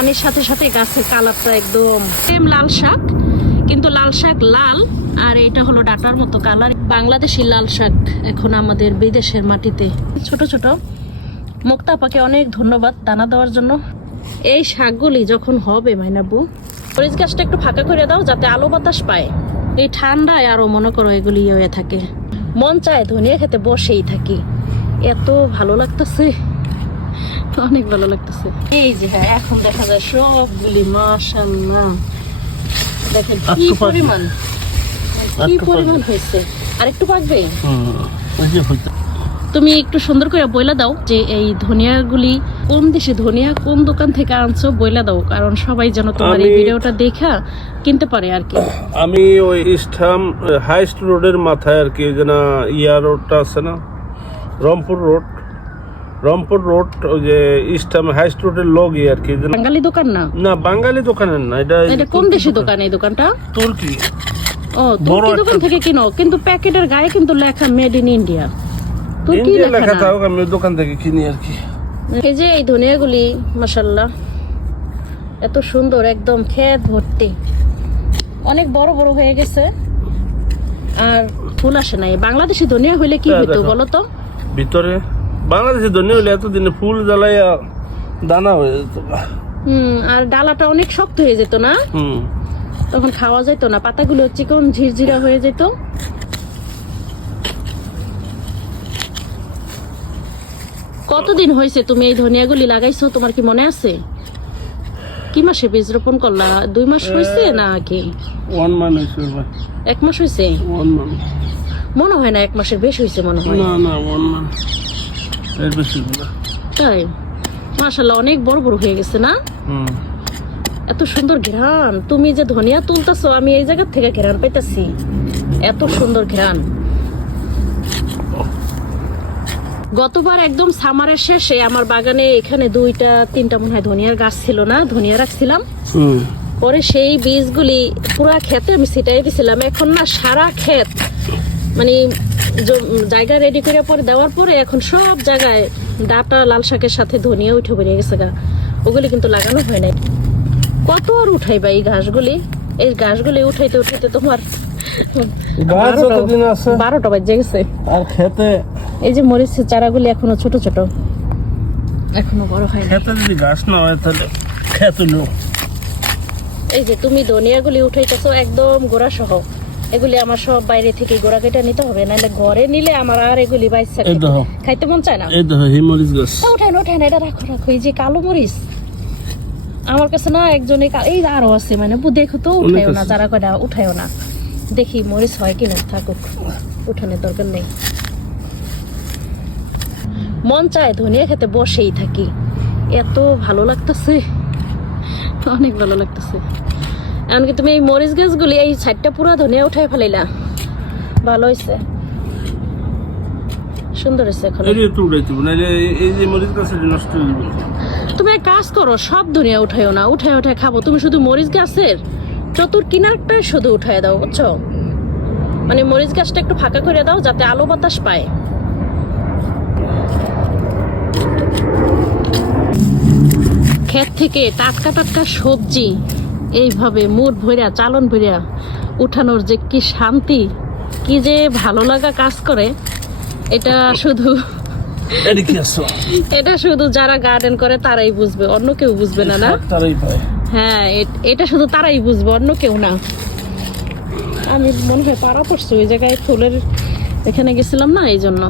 পানির সাথে সাথে গাছের কালারটা একদম সেম লাল শাক, কিন্তু লাল শাক লাল, আর এটা হলো ডাটার মতো কালার বাংলাদেশি লাল শাক এখন আমাদের বিদেশের মাটিতে। ছোট ছোট। মুক্তাপাকে অনেক ধন্যবাদ দানা দেওয়ার জন্য। এই শাকগুলি যখন হবে মাইনাবু মরিচ গাছটা একটু ফাঁকা করে দাও যাতে আলো বাতাস পায়। এই ঠান্ডায় আরও মনে করো এগুলি ইয়ে হয়ে থাকে। মন চায় ধনিয়া খেতে বসেই থাকি। এত ভালো লাগতেছে। অনেক ভালো লাগতেছে। এই যে হ্যাঁ এখন দেখা যায় সবগুলি মাশাল্লাহ দেখেন কি পরিমাণ? কি পরিমাণ হয়েছে? আর একটু পাকবে তুমি একটু সুন্দর করে বইলা দাও যে এই ধনিয়াগুলি কোন দেশে ধনিয়া কোন দোকান থেকে আনছো বইলা দাও কারণ সবাই যেন তোমার এই ভিডিওটা দেখা কিনতে পারে আর কি। আমি ওই ইস্টাম হাইস্ট রোডের মাথায় আর কি ওই যে না ইয়া রোডটা আছে না রংপুর রোড। রংপুর রোড ওই যে ইস্টাম হাইস্ট রোডের লগই আর কি বাঙালি দোকান না? না বাঙালি দোকানের না এটা এটা কোন দেশি দোকান। এই দোকানটা? তুর্কি। ও তুর্কি দোকান থেকে কিনো কিন্তু প্যাকেটের গায়ে কিন্তু লেখা মেড ইন ইন্ডিয়া তুর্কি লেখা থাকুক আমি দোকান থেকে কিনি আর কি। এই যে এই ধনিয়াগুলি মাসাল্লাহ এত সুন্দর একদম খেত ভর্তি। অনেক বড় বড় হয়ে গেছে আর ফুল আসে নাই। বাংলাদেশি ধনিয়া হইলে কি হইতো। বলো তো? ভিতরে বাংলাদেশে ধনী হলে এতদিনে ফুল জ্বালাইয়া দানা হয়ে যেত। হুম আর ডালাটা অনেক শক্ত হয়ে যেত না? হুম। তখন খাওয়া যেত না পাতাগুলো চিকন ঝিরঝিরা হয়ে যেত। কতদিন হয়েছে তুমি এই ধনিয়াগুলি লাগাইছো? তোমার কি মনে আছে? কি মাসে বীজ রোপণ করলা? দুই মাস হয়েছে না কি? ওয়ান হয়েছে এক মাস হয়েছে? ওয়ান মান মনে হয় না এক মাসের বেশ হয়েছে মনে হয়। না না ওয়ান মান এর বেশি তাই? মাশাল্লাহ অনেক বড় বড় হয়ে গেছে না? এত সুন্দর ঘ্রাণ। তুমি যে ধনিয়া তুলতেছো আমি এই জায়গা থেকে ঘ্রাণ পাইতাছি। এত সুন্দর ঘ্রাণ। গতবার একদম সামারের শেষে আমার বাগানে এখানে দুইটা তিনটা মনে হয় ধনিয়ার গাছ ছিল না ধনিয়া রাখছিলাম। পরে সেই বীজগুলি পুরা খেতে আমি ছিটাই দিছিলাম। এখন না সারা ক্ষেত মানে জায়গা রেডি করে পরে দেওয়ার পরে এখন সব জায়গায় ডাটা লাল শাকের সাথে ধনিয়া উঠে বেরিয়ে গেছে গা। ওগুলি কিন্তু লাগানো হয় নাই। কত আর উঠাইবা এই ঘাসগুলি? এই ঘাসগুলি উঠাইতে উঠাইতে তোমার বারোটা বাজে গেছে। আর খেতে এই যে মরিচের চারাগুলি এখনও ছোট ছোট। এখনও বড় হয় খেতে যদি গাছ না হয় তাহলে খেতে এই যে তুমি ধনিয়াগুলি উঠাইতেছো একদম গোড়া সহ এগুলি আমার সব বাইরে থেকে গোড়া কেটে নিতে হবে নাহলে ঘরে নিলে আমার আর এগুলি বাইসা এই খাইতে মন চায় না। এই দেখো হিমরিচ গাছ। তা উঠান উঠান এটা রাখো রাখো এই যে কালো মরিচ। আমার কাছে না একজন এই এই আরও আছে মানে বু দেখো তো উঠাইও না যারা কয়টা উঠাইও না। দেখি মরিচ হয় কিনা থাকুক। উঠানের দরকার নেই। মন চায় ধনিয়া খেতে বসেই থাকি। এত ভালো লাগতেছে। অনেক ভালো লাগতেছে। এমনকি তুমি এই মরিচ গাছগুলি এই সাইডটা পুরো ধনিয়া উঠাই ফেলাইলা। ভালো হয়েছে সুন্দর হয়েছে এখন। এই যে মরিচ গাছ নষ্ট তুমি এক কাজ করো সব দুনিয়া উঠাইও না উঠাই উঠাই খাব। তুমি শুধু মরিচ গাছের চতুর কিনারটাই শুধু উঠাই দাও বুঝছ? মানে মরিচ গাছটা একটু ফাঁকা করে দাও যাতে আলো বাতাস পায়। ক্ষেত থেকে টাটকা টাটকা সবজি এইভাবে মুঠ ভইরা চালন ভইরা উঠানোর যে কি শান্তি কি যে ভালো লাগা কাজ করে এটা শুধু এটা শুধু যারা গার্ডেন করে তারাই বুঝবে অন্য কেউ বুঝবে না না? হ্যাঁ এটা শুধু তারাই বুঝবে অন্য কেউ না। আমি মনে হয় পাড়া পড়ছি ওই জায়গায় ফুলের এখানে গেছিলাম না এই জন্য।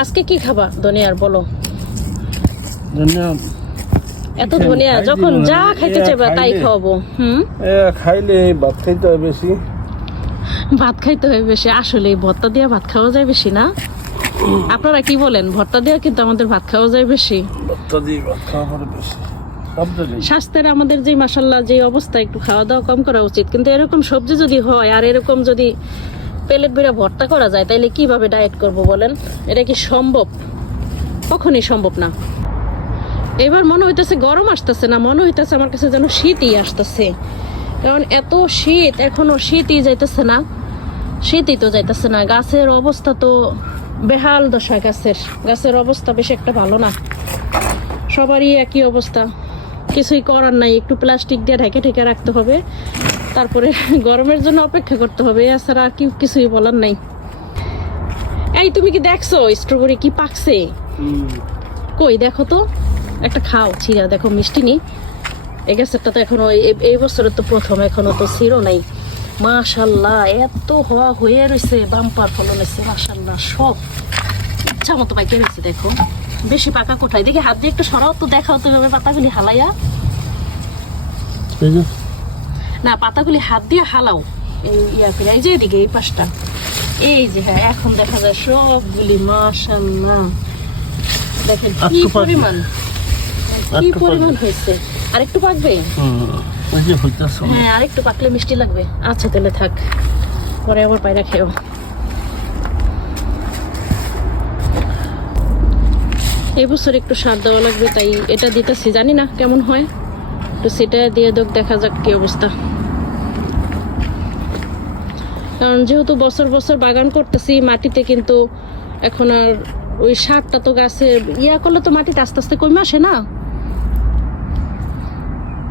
আজকে কি খাবা ধনিয়ার বলো? ধনিয়া এত ধনিয়া যখন যা খাইতে চাইবা তাই খাওয়াবো হুম? এ খাইলে ভাত খাইতে হয় বেশি। ভাত খাইতে হয় বেশি আসলে ভর্তা দিয়ে ভাত খাওয়া যায় বেশি না। আপনারা কি বলেন ভর্তা দিয়ে কিন্তু আমাদের ভাত খাওয়া যায় বেশি? ভাতটা দিয়ে ভাত খাওয়া বেশি স্বাস্থ্যের আমাদের যে মাসাল্লাহ যে অবস্থা একটু খাওয়া দাওয়া কম করা উচিত। কিন্তু এরকম সবজি যদি হয় আর এরকম যদি প্লেট বেড়া ভর্তা করা যায় তাহলে কীভাবে ডায়েট করব বলেন? এটা কি সম্ভব? কখনই সম্ভব না। এবার মনে হইতেছে গরম আসতেছে না মনে হইতেছে আমার কাছে যেন শীতই আসতেছে। কারণ এত শীত এখনও শীতই যাইতেছে না শীতই তো যাইতেছে না। গাছের অবস্থা তো বেহাল দশা গাছের। গাছের অবস্থা বেশ একটা ভালো না। সবারই একই অবস্থা। কিছুই করার নাই একটু প্লাস্টিক দিয়ে ঢেকে ঢেকে রাখতে হবে। তারপরে গরমের জন্য অপেক্ষা করতে হবে এছাড়া আর কি কিছুই বলার নাই। এই তুমি কি দেখছ? স্ট্রবেরি কি পাকছে? কই দেখো তো। একটা খাও ছিঁড়া। দেখো মিষ্টি নি এই গাছেরটা তো এখনও এই- এই বছরের তো প্রথম এখনও তো ছিঁড়ো নাই। মাশাল্লাহ এত হওয়া হয়ে রয়েছে বাম্পার ফলন এসছে মাশাল্লাহ সব। ইচ্ছা মতো পাইকে রয়েছে দেখো। বেশি পাকা কোথায়? দেখি হাত দিয়ে একটু সরাও তো দেখাও তো এভাবে পাতাগুলি হালাইয়া। না পাতাগুলি হাত দিয়ে হালাও। এই ইয়া করে এই যে এদিকে এই পাশটা। এই যে হ্যাঁ এখন দেখা যায় সবগুলি মাশাল্লাহ। দেখেন কি পরিমাণ। কি পরিমাণ হয়েছে? আর একটু পাকবে ওই যে হইতেছে হ্যাঁ আর একটু পাকলে মিষ্টি লাগবে। আচ্ছা তাহলে থাক। পরে আবার পায়রা খেও এই বছর একটু সার দেওয়া লাগবে তাই এটা দিতেছি। জানি না কেমন হয়। তো সেটা দিয়ে দেখ দেখা যাক কি অবস্থা। কারণ যেহেতু বছর বছর বাগান করতেছি মাটিতে কিন্তু এখন আর ওই সারটা তো গাছে ইয়া করলে তো মাটিতে আস্তে আস্তে কমে আসে না?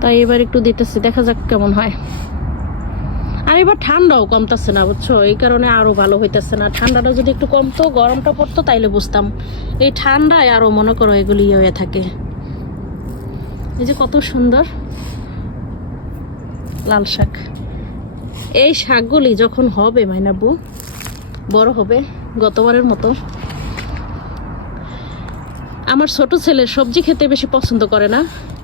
তাই এবার একটু দিতেছি, দেখা যাক কেমন হয়। আর এবার ঠান্ডাও কমতেছে না, বুঝছ? এই কারণে আরও ভালো হইতেছে না। ঠান্ডাটা যদি একটু কমতো, গরমটা পড়তো, তাইলে বুঝতাম। এই ঠান্ডায় আরও মনে করো এগুলি হয়ে থাকে। এই যে কত সুন্দর লাল শাক। এই শাকগুলি যখন হবে, মাইনাবু, বড় হবে, গতবারের মতো। আমার ছোট ছেলে সবজি খেতে বেশি পছন্দ করে না।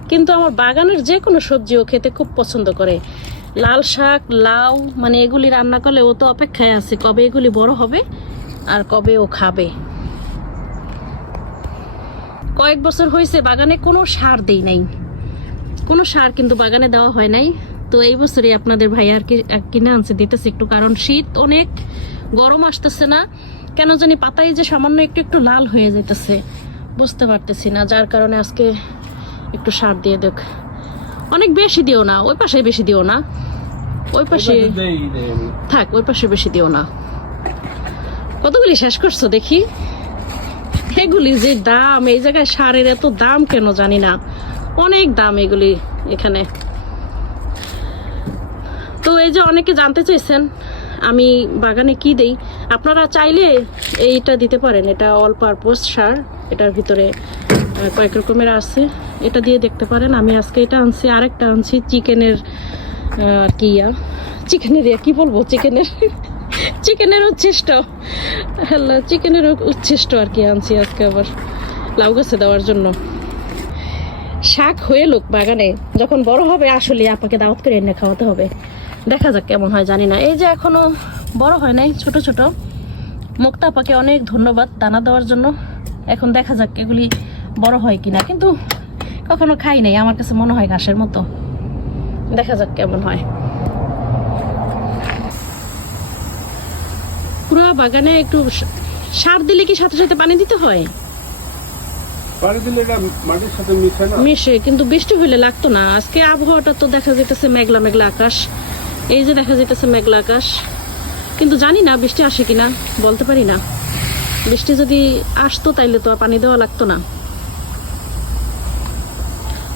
কিন্তু আমার বাগানের যে কোনো সবজি ও খেতে খুব পছন্দ করে। লাল শাক, লাউ মানে এগুলি রান্না করলে ও তো অপেক্ষায় আছে কবে এগুলি বড় হবে আর কবে ও খাবে। কয়েক বছর হয়েছে বাগানে কোনো সার দেই নাই। কোনো সার কিন্তু বাগানে দেওয়া হয় নাই। তো এই বছরই আপনাদের ভাই আর কি কিনে আনছে, দিতেছে একটু, কারণ শীত অনেক, গরম আসতেছে না। কেন জানি পাতায় যে সামান্য একটু একটু লাল হয়ে যেতেছে বুঝতে পারতেছি না, যার কারণে আজকে একটু সার দিয়ে দেখ। অনেক বেশি দিও না ওই পাশে বেশি দিও না। ওই পাশে থাক ওই পাশে বেশি দিও না। কতগুলি শেষ করছ দেখি? এগুলি যে দাম এই জায়গায় সারের এত দাম কেন জানি না। অনেক দাম এগুলি এখানে। তো এই যে অনেকে জানতে চাইছেন আমি বাগানে কি দেই? আপনারা চাইলে এইটা দিতে পারেন এটা অল পারপোজ সার এটার ভিতরে কয়েক রকমের আছে। এটা দিয়ে দেখতে পারেন, আমি আজকে এটা আনছি, আরেকটা আনছি, চিকেনের আর কি ইয়া? চিকেনের ইয়া, কি বলব, চিকেনের? চিকেনের উচ্ছিষ্ট। চিকেনের উচ্ছিষ্ট আর কি আনছি আজকে আবার, লাউ গাছে দেওয়ার জন্য। শাক হয়ে লোক বাগানে, যখন বড় হবে আসলে আপাকে দাওয়াত করে এনে খাওয়াতে হবে। দেখা যাক কেমন হয়, জানি না। এই যে এখনও বড় হয় নাই, ছোট ছোট। মুক্তা আপাকে অনেক ধন্যবাদ দানা দেওয়ার জন্য। এখন দেখা যাক এগুলি বড় হয় কিনা। কিন্তু কখনো খাই নাই আমার কাছে মনে হয় ঘাসের মতো। দেখা যাক কেমন হয়। পুরো বাগানে একটু সার দিলে কি সাথে সাথে পানি দিতে হয়? পানি দিলে এটা মাটির সাথে মিশে কিন্তু বৃষ্টি হইলে লাগতো না। আজকে আবহাওয়াটা তো দেখা যাইতেছে মেঘলা মেঘলা আকাশ। এই যে দেখা যাইতেছে মেঘলা আকাশ। কিন্তু জানি না বৃষ্টি আসে কিনা বলতে পারি না। বৃষ্টি যদি আসতো তাইলে তো আর পানি দেওয়া লাগতো না।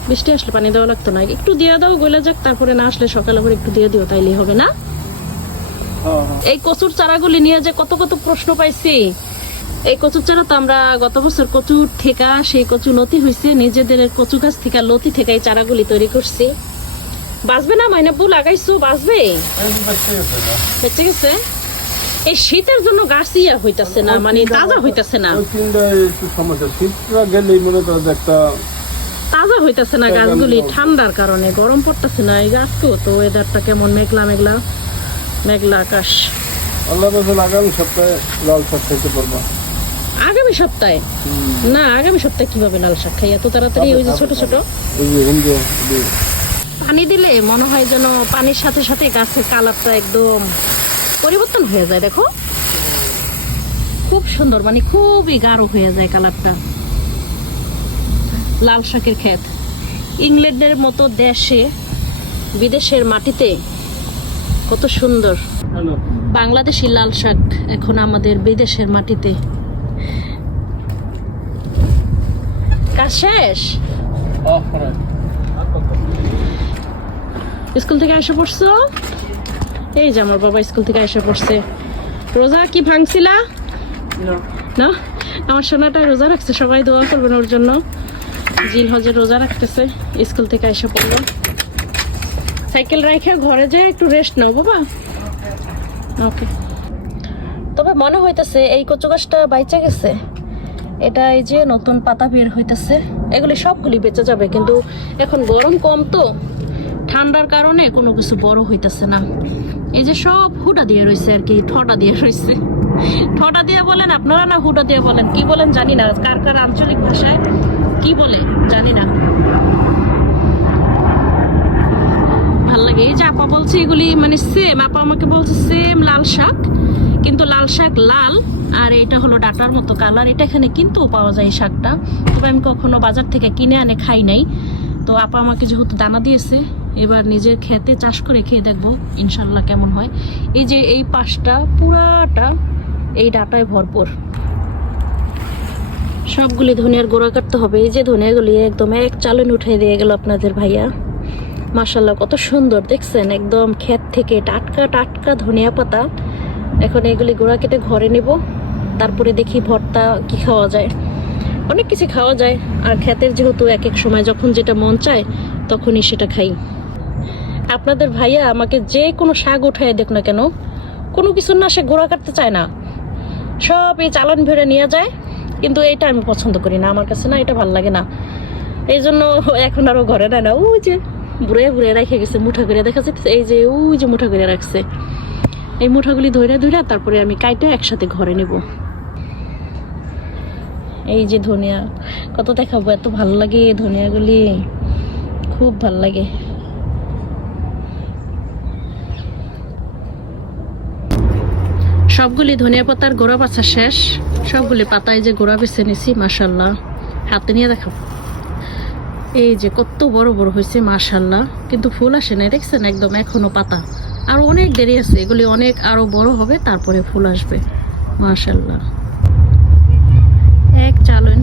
বৃষ্টি আসলে পানি দেওয়া লাগতো না। একটু দিয়ে দাও গলে যাক তারপরে না আসলে সকালে আবার একটু দিয়ে দিও তাইলে হবে না? এই কচুর চারাগুলি নিয়ে যে কত কত প্রশ্ন পাইছি। এই কচুর চারা তো আমরা গত বছর কচুর থেকে সেই কচু লতি হয়েছে নিজেদের কচু গাছ থেকে লতি থেকে এই চারাগুলি তৈরি করছি। বাঁচবে না মাইনাবু লাগাইছো বাঁচবে? বেঁচে গেছে? এই শীতের জন্য গাছ ইয়া হইতাছে না মানে তাজা হইতাছে না। শীতটা গেলেই মনে করো একটা তাজা হইতেছে না গাছগুলি ঠান্ডার কারণে। গরম পড়তেছে না এই গাছ তো তো ওয়েদারটা কেমন? মেঘলা মেঘলা মেঘলা আকাশ। আল্লাহ আগামী সপ্তাহে লাল শাক খাইতে পারবা। আগামী সপ্তাহে? না আগামী সপ্তাহে কীভাবে লাল শাক খাই? এত তাড়াতাড়ি ওই যে ছোট ছোট। পানি দিলে মনে হয় যেন পানির সাথে সাথে গাছের কালারটা একদম পরিবর্তন হয়ে যায় দেখো। খুব সুন্দর মানে খুবই গাঢ় হয়ে যায় কালারটা। লাল শাকের ক্ষেত। ইংল্যান্ডের মতো দেশে বিদেশের মাটিতে কত সুন্দর। বাংলাদেশি লাল শাক এখন আমাদের বিদেশের মাটিতে। স্কুল থেকে এসে পড়ছো? এই যে আমার বাবা স্কুল থেকে এসে পড়ছে। রোজা কি ভাঙছিলা? না? আমার সোনাটা রোজা রাখছে সবাই দোয়া করবেন ওর জন্য। জিল হজে রোজা রাখতেছে, স্কুল থেকে এসে পড়ল। সাইকেল রাখে ঘরে যেয়ে একটু রেস্ট নাও বাবা। ওকে তবে মনে হইতেছে এই কচু গাছটা বাইচে গেছে। এটা এই যে নতুন পাতা বের হইতেছে, এগুলি সবগুলি বেঁচে যাবে, কিন্তু এখন গরম কম তো। ঠান্ডার কারণে কোনো কিছু বড় হইতেছে না। এই যে সব হুটা দিয়ে রয়েছে আর কি, ঠটা দিয়ে রয়েছে ঠটা দিয়ে বলেন আপনারা না হুটা দিয়ে বলেন? কি বলেন জানি না, কার কার আঞ্চলিক ভাষায়? কি বলে? জানি না। ভালো লাগে। এই যে আপা বলছে এগুলি মানে সেম আপা আমাকে বলছে সেম লাল শাক, কিন্তু লাল শাক লাল, আর এটা হলো ডাটার মতো কালার এটা এখানে কিনতেও পাওয়া যায় এই শাকটা। তবে আমি কখনো বাজার থেকে কিনে আনে, খাই নাই। তো আপা আমাকে যেহেতু দানা দিয়েছে, এবার নিজের খেতে, চাষ করে খেয়ে দেখব ইনশাল্লাহ কেমন হয়। এই যে এই পাশটা পুরাটা এই ডাটায় ভরপুর। সবগুলি ধনিয়ার গোড়া কাটতে হবে। এই যে ধনিয়াগুলি একদম এক চালন উঠিয়ে দিয়ে গেল আপনাদের ভাইয়া। মাশাল্লাহ কত সুন্দর, দেখছেন? একদম ক্ষেত থেকে টাটকা টাটকা ধনিয়া পাতা। এখন এগুলি গোড়া কেটে ঘরে নেব। তারপরে দেখি ভর্তা কি খাওয়া যায়। অনেক কিছু খাওয়া যায়। আর ক্ষেতের যেহেতু এক এক সময় যখন যেটা মন চায়, তখনই সেটা খাই। আপনাদের ভাইয়া আমাকে যে কোনো শাক উঠায় দেখ না কেন, কোনো কিছু না সে গোড়া কাটতে চায় না। সব এই চালান ভেড়ে নিয়ে যায়। কিন্তু এটা আমি পছন্দ করি না, আমার কাছে না এটা ভালো লাগে না। এই জন্য এখন আরও ঘরে নেয় না, ওই যে বুড়ে বুড়ে রেখে গেছে, মুঠা করে দেখা যাচ্ছে এই যে ওই যে মুঠা করে রাখছে। এই মুঠাগুলি ধরে ধরে তারপরে আমি কাইটে একসাথে ঘরে নেব। এই যে ধনিয়া, কত দেখাবো, এত ভালো লাগে ধনিয়াগুলি। খুব ভালো লাগে। সবগুলি ধনিয়া পাতার গোড়া বাছা শেষ। সবগুলি পাতায় যে গোড়া বেছে নিছি মাসাল্লাহ হাতে নিয়ে দেখাবো এই যে কত বড় বড় হয়েছে, মাশাল্লাহ। কিন্তু ফুল আসে না দেখছেন? একদম এখনও পাতা। আর অনেক দেরি আছে, এগুলি অনেক আরও বড় হবে, তারপরে ফুল আসবে, মাশাল্লাহ। এক চালন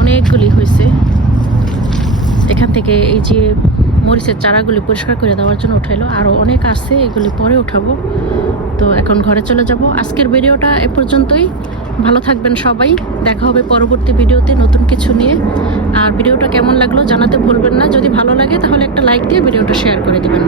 অনেকগুলি হয়েছে। এখান থেকে এই যে মরিচের চারাগুলি পরিষ্কার করে দেওয়ার জন্য উঠাইলো। আরও অনেক আছে, এগুলি পরে উঠাবো। তো এখন ঘরে চলে যাব। আজকের ভিডিওটা এ পর্যন্তই। ভালো থাকবেন সবাই। দেখা হবে পরবর্তী ভিডিওতে নতুন কিছু নিয়ে। আর ভিডিওটা কেমন লাগল জানাতে ভুলবেন না। যদি ভালো লাগে তাহলে একটা লাইক দিয়ে ভিডিওটা শেয়ার করে দিবেন।